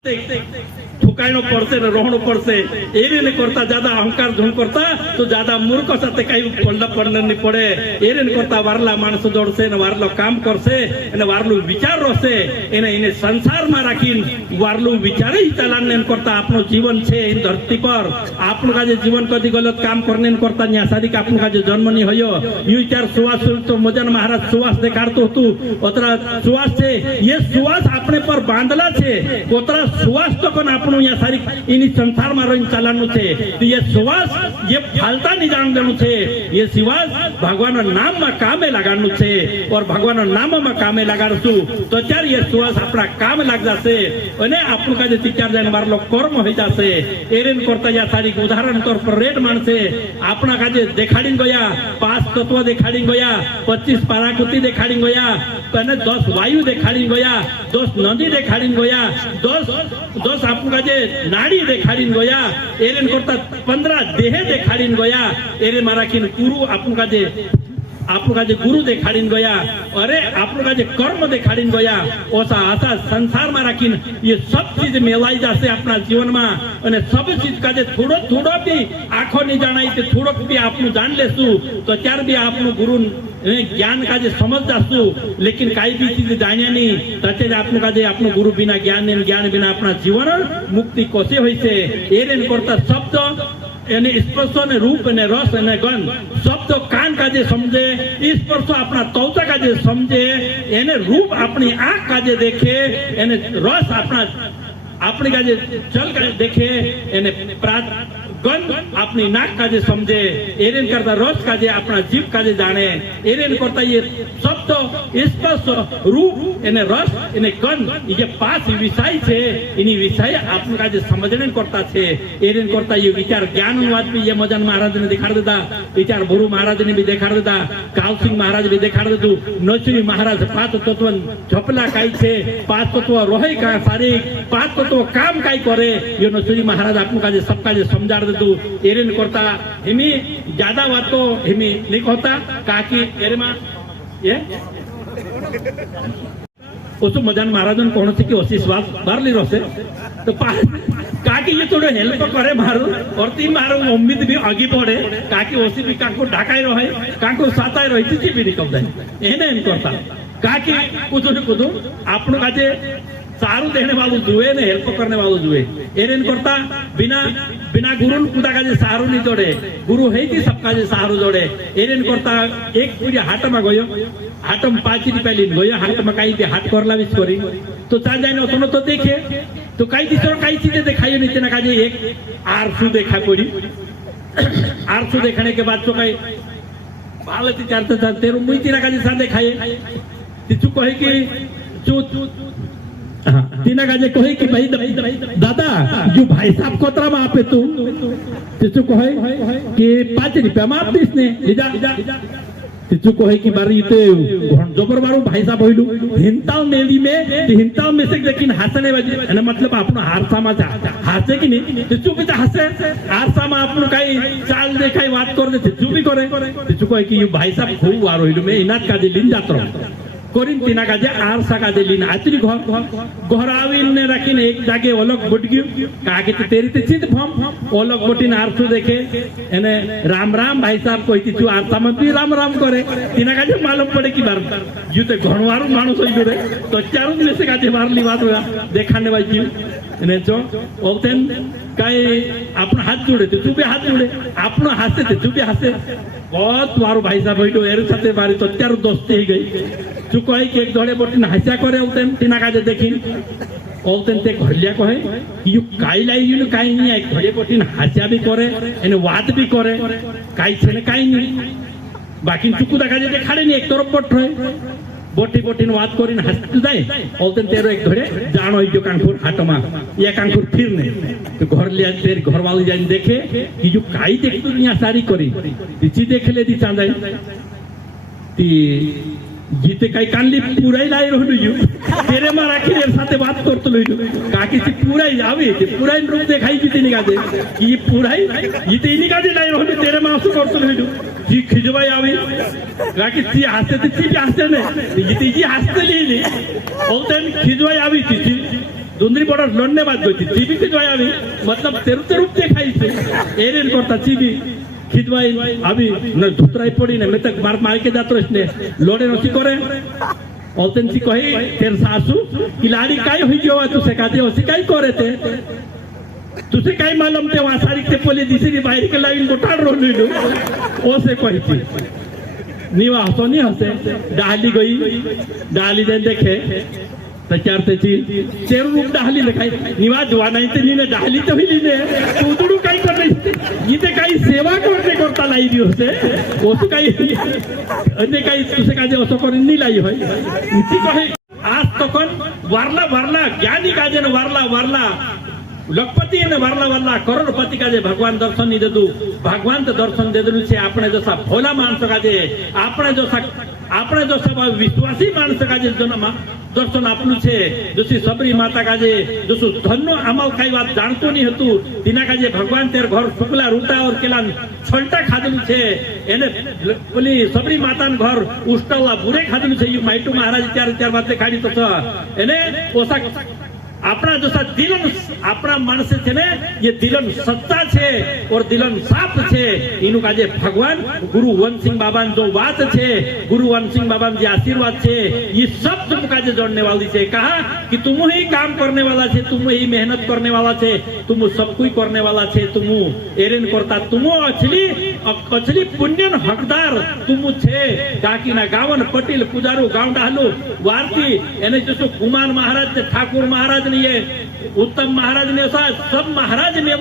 ठुकाणो पड़से ने रोहणो पड़से एरे ने करता ज्यादा अहंकार झों करता तो ज्यादा मूर्ख साथे कई पड़ना पड़ने नहीं पड़े एरे ने करता वारला माणस जोड़से ने वारलो काम करसे ने वारलो विचार रोसे इने संसार में राखीन वारलो विचार ही चलाने करता आपनो जीवन छे इन धरती पर आपनो का जीवन कदी गलत काम करने करता न्या सारी का आपनो का जन्म नहीं होयो यू विचार सुवास तो मजन महाराज सुवास देखाड़तो हतु ओतरा सुवास छे ये सुवास अपने पर बांधला छे ओतरा सुवास तो कोन आपनो या सारी इन संसार में रहीने चालानु छे तो ये सुवास ये फालता नहीं जान देनु छे ये सुवास भगवान नाम में कामे लगानु छे और भगवान नाम में कामे लगाड़सु तो त्यार ये सुवास अपना काम लाग जासे अने आपनो का जे विचार जाने मारलो कर्म होई जासे एरेन करता या सारी उदाहरण तौर पर रेड मानसे आपना का जे देखाड़ी गया 5 तत्व देखाड़ी गया 25 पराकृति देखाड़ी गया અને 10 વાયુ દેખાડી ગયા 10 નદી દેખાડી ગયા 10 આપણું જે નાડી દેખાડી ગયા એરેન કરતા 15 દેહ દેખાડી ગયા એરે મારાખીન ગુરુ આપણું જે ગુરુ દેખાડી ગયા अरे આપણું જે કર્મ દેખાડી ગયા ઓસા આશા સંસાર માં રાખીને ये सब चीज मेलाई जासे अपना जीवन में અને सब चीज का जे थोड़ो थोड़ो भी आंखों नहीं जानाई ते थोड़ो भी आपनु जान लेसु तो त्यार भी आपनु गुरु ज्ञान का जे समझ जासु लेकिन काई भी चीज जाण्या नहीं तते ज आपनु का जे आपनु गुरु बिना ज्ञान ने ज्ञान बिना अपना जीवन मुक्ति कोसे होई छे एरेन करता शब्द एने स्पर्श ने रूप ने रस ने गंध शब्द कान का जे समझे स्पर्श अपना त्वचा का जे समझे एने रूप अपनी आंख का जे देखे एने रस अपना अपनी का जे चल का देखे एने गंध अपनी नाक का जे समझे एरेन करता रस का जे अपना जीव का जे जाने एरेन करता ये शब्द स्पर्श रूप एने रस एने गंध ये 5 विषय छे इनी विषय आपन का जे समझने करता छे एरेन करता ये विचार ज्ञानवाद भी ये मजन महाराज ने दिखाड़ देता विचार गुरु महाराज ने भी दिखाड़ देता काल सिंह महाराज भी दिखाड़ देतु नरसिंह महाराज 5 तत्व झपला काई छे 5 तत्व रोहे का सारी 5 तत्व काम काई करे ये नरसिंह महाराज आपन का जे सब का जे समझा तू एरेन करता हिमी ज्यादा बात तो हिमी नहीं कहता काकी एरेमा ये उसको मजान महाराजन कोण से कि ओसी स्वास बारली रोसे तो काकी ये थोड़े हेल्प करे मारू और ती मारू उम्मीद भी आगे बढ़े काकी ओसी भी काको ढाकाई रहे काको साताई रहे तीसी भी निकल जाए एने इन करता काकी कुछ न कुछ आपनो काजे सारू देने वालों जुए ने हेल्प करने वालों जुए एरेन करता बिना बिना गुरु कुदा का जे सारू नहीं जोड़े गुरु है कि सबका जे सारू जोड़े एरेन करता एक पूरी हाट में गयो हाट में 5 रुपया लीन गयो हाट में काई हाट करला विच करी तो चा जाने ओतनो तो देखे तो काई दिसर काई चीजें दिखाई नीचे ना का जे एक आरसू देखा पड़ी आरसू देखने के बाद तो काई बालती चारते चारते मुई तीना का जे सा दिखाए तिचु कहे कि चू तीना का जे कहे कि भाई दादा जो भाई साहब कोतरा में आपे तू तिचु कहे कि 5 रुपया में आप दिसने लिजा तिचु कहे कि बारी इते जबर बारू भाई साहब होइलु हिंताल नेली में से लेकिन हंसने वाली एने मतलब आपनो हारसा में हंसे कि नहीं तिचु भी हंसे हारसा में आपनो काई चाल देखाई बात कर दे तिचु भी करे तिचु कहे कि भाई साहब खूब वार होइलु में इनात का जे लिन जात्रो कोरिन तीना का जे आरसा का जे लीन आतरी घर आविन ने रखिन एक जागे ओलक बटगी काके ते तेरी ते चित फम ओलक बटिन आरसु देखे एने राम राम भाई साहब कोई तू आरसा में भी राम राम करे तीना का जे मालूम पड़े कि बार युते घणवारू मानुस होई रे तो चारू में से का जे मारली बात देखाने वाली ने जो ओतेन काई अपना हाथ जोड़े तू भी हाथ जोड़े अपना हाथ से तू भी हंसे बहुत वारू भाई साहब होइलो एर साथे बारी तो चारू दोस्ती ही गई तू कहे कि एक दौड़े बोटिन हंसा करे ओतेन तीना का जे देखिन ओतेन ते घरलिया कहे यू काई लाई यू काई नहीं एक घड़े बोटिन हंसा भी करे एने वाद भी करे काई छने काई नहीं बाकी चुकू दा का जे देखाड़े नहीं एक तरफ बोट रहे बोटी बोटिन वाद करिन हंसते जाए ओतेन तेरो एक घड़े जान होई जो कांकुर हाटमा या कांकुर फिरने तो घर लिया तेर घर वाली जाइन देखे कि जो काई देख तू दुनिया सारी करी दिची देखले दी चांदाई ती जीते काई कानली पूराई लाई रहलु यू तेरे मारा खिरेर साथे बात करतो लइलु काकी सी पूराई आवे ते पूराई रूप देखाई जीते निगा दे कि पूराई जीते निगा दे लाई रहलु तेरे मासु करतो लइलु जी खिजवाई आवे काकी सी हसते ती हसते ने जीते जी हसते लिली ओतेन खिजवाई आवी ती दुंदरी बॉर्डर लड़ने बाद गई चीबी के जोया भी मतलब तेरू तेरू देखाई थे एरियन करता चीबी खिदवाई अभी न धुतराई पड़ी ने मैं तक मार मार के जातो इसने लोड़े नसी करे औतन सी कही तेर सासू की लाड़ी काय हुई जो तू से काते ओसी काय करे थे तुझे काय मालूम ते वासारी ते पोले दिसी भी बाहर के लाइन गोटाड़ रोलिलो ओसे कही थी नीवा हसो नहीं हसे डाली गई डाली दे देखे तचार त्याची तेरू रूप डाहली ने काही निवा जवानाई ते नीने डाहली तो हिली ने उदडू काही करले इथे काही सेवा करते करता लाई दी होते ओसु काही अन्य काही तुसे काजे ओसो करून नी लाई होय इति कहे आज तकन वारला वारला ज्ञानी काजे ने वारला वारला लखपति ने वारला वारला करोड़पति काजे भगवान दर्शन नहीं देदू भगवान तो दर्शन दे देनु छे आपने जसा भोला मानस काजे आपने जसा विश्वासी मानस काजे दर्शन आपनु छे जसी सबरी माता काजे जसो धन्नो अमल काही बात जानतो नहीं हतु तिना काजे भगवान तेर घर शुक्ला रूटा और केला छलटा खादनु छे एने बोली सबरी मातान घर उष्टला बुरे खादनु छे यु माइटू महाराज चार चार बात खाडी तो एने ओसा अपना जसा दिलन अपना मानस छे ने ये दिलन सच्चा छे और दिलन साफ छे इनु काजे भगवान गुरु वंश सिंह बाबा जो बात छे गुरु वंश सिंह बाबा जी आशीर्वाद छे ये सब तुम काजे जोड़ने वाली छे कहा कि तुम ही काम करने वाला छे तुम ही मेहनत करने वाला छे तुम सब कुछ करने वाला छे तुम एरेन करता तुम असली पुण्यन हकदार तुम छे काकी ना गावन पटेल पुजारू गांव डालू वारती एने जसो कुमार महाराज ठाकुर महाराज ये उत्तम महाराज ने सब महाराज ने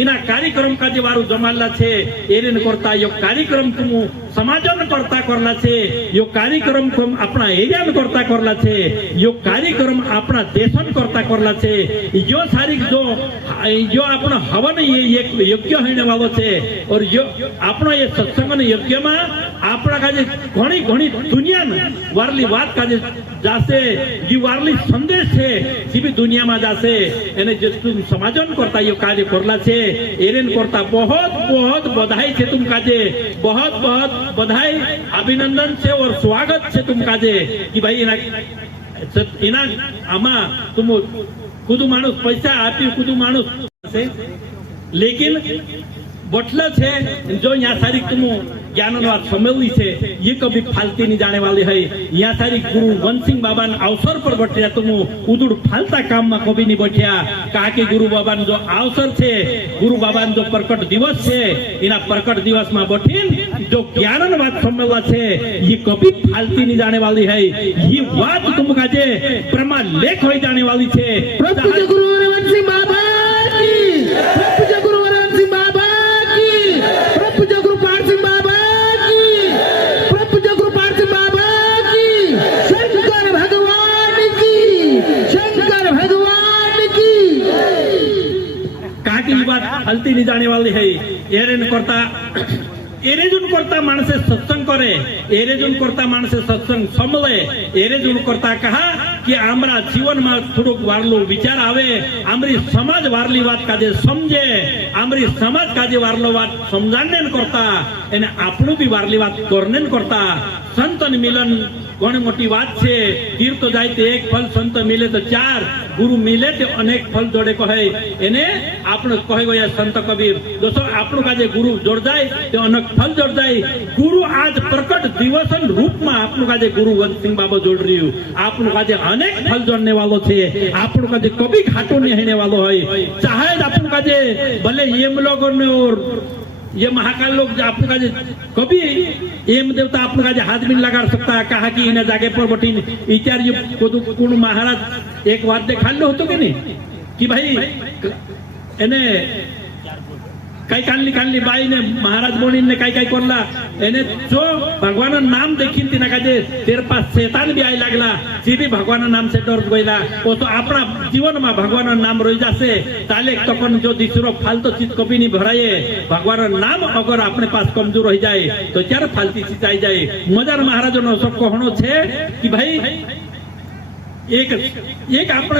इना कार्यक्रम का जेवारू जमाला छे एरेन करता यो कार्यक्रम तुम समाजन करता करला छे यो कार्यक्रम तुम अपना एरिया में करता करला छे यो कार्यक्रम अपना देशन करता करला छे यो सारी जो अपना हवन ये एक यज्ञ होने वालो छे और यो अपना ये सत्संग यज्ञ में अपना का जे घणी घणी दुनिया में वारली बात का जे जासे जी वारली संदेश छे जी भी दुनिया में जासे एने जे तुम समाजन करता यो कार्य करला छे एरेन करता बहुत बहुत बधाई छे तुम काजे बहुत बहुत बधाई अभिनंदन छे और स्वागत छे तुम काजे कि भाई इना आमा तुम खुद मानुस पैसा आपी खुद मानुस लेकिन बटला छे जो यहाँ सारी तुम ज्ञानवाद सम्मेली छे ये कभी फालती नहीं जाने वाली है यहाँ सारी गुरु वंश सिंह बाबा अवसर पर बैठा तुम उदुड़ फालता काम में कभी नहीं बैठा कहा कि गुरु बाबा जो अवसर छे गुरु बाबा जो प्रकट दिवस छे इना प्रकट दिवस में बैठीन जो ज्ञानवाद सम्मेला छे ये कभी फालती नहीं जाने वाली है ये बात तुम काजे प्रमाण लेख हो जाने वाली छे गुरु वंश सिंह बाबा की गुरु वंश सिंह बाबा हलती नहीं जाने वाली है एरेन करता एरेजुन करता मानसे सत्संग करे एरेजुन करता मानसे सत्संग समले एरेजुन करता कहा कि आमरा जीवन में थोड़ो वारलो विचार आवे आमरी समाज वारली बात काजे समझे आमरी समाज काजे वारलो बात समझाने करता एने आपनु भी वारली बात करने करता संतन मिलन घणी मोटी बात छे तीर तो जाए तो एक फल संत मिले तो चार गुरु मिले तो अनेक फल जोड़े कहे एने आपने कहे गया संत कबीर दोस्तों आपनु का जे गुरु जोड़ जाए तो अनेक फल जोड़ जाए गुरु आज प्रकट दिवसन रूप में आपनु का जे गुरु वंश सिंह बाबा जोड़ रही हूँ आपनु का जे अनेक फल जोड़ने वालों छे आपनु का जे कभी घाटो नहीं होने वालों है चाहे आपनु का जे भले ये लोगों ने और ये महाकाल लोग आपको का कभी एम देवता आपको का हाथ भी लगा सकता है कहा कि इन्हें जाके पर बटी विचार कुण महाराज एक बात देखा लो होतो के नहीं कि भाई एने कई कानली बाई ने महाराज बोनी ने कई करला एने जो भगवान नाम देखीन तिना का जे तेरे पास शैतान भी आई लागला जी भी भगवान नाम से डर गईला वो तो अपना जीवन में भगवान नाम रही जासे ताले तकन जो दिसरो फालतू चीज कभी नहीं भराए भगवान नाम अगर अपने पास कमजोर रह जाए तो चार फालती चीज आई जाए मजार महाराज सब कहनो छे कि भाई एक अपना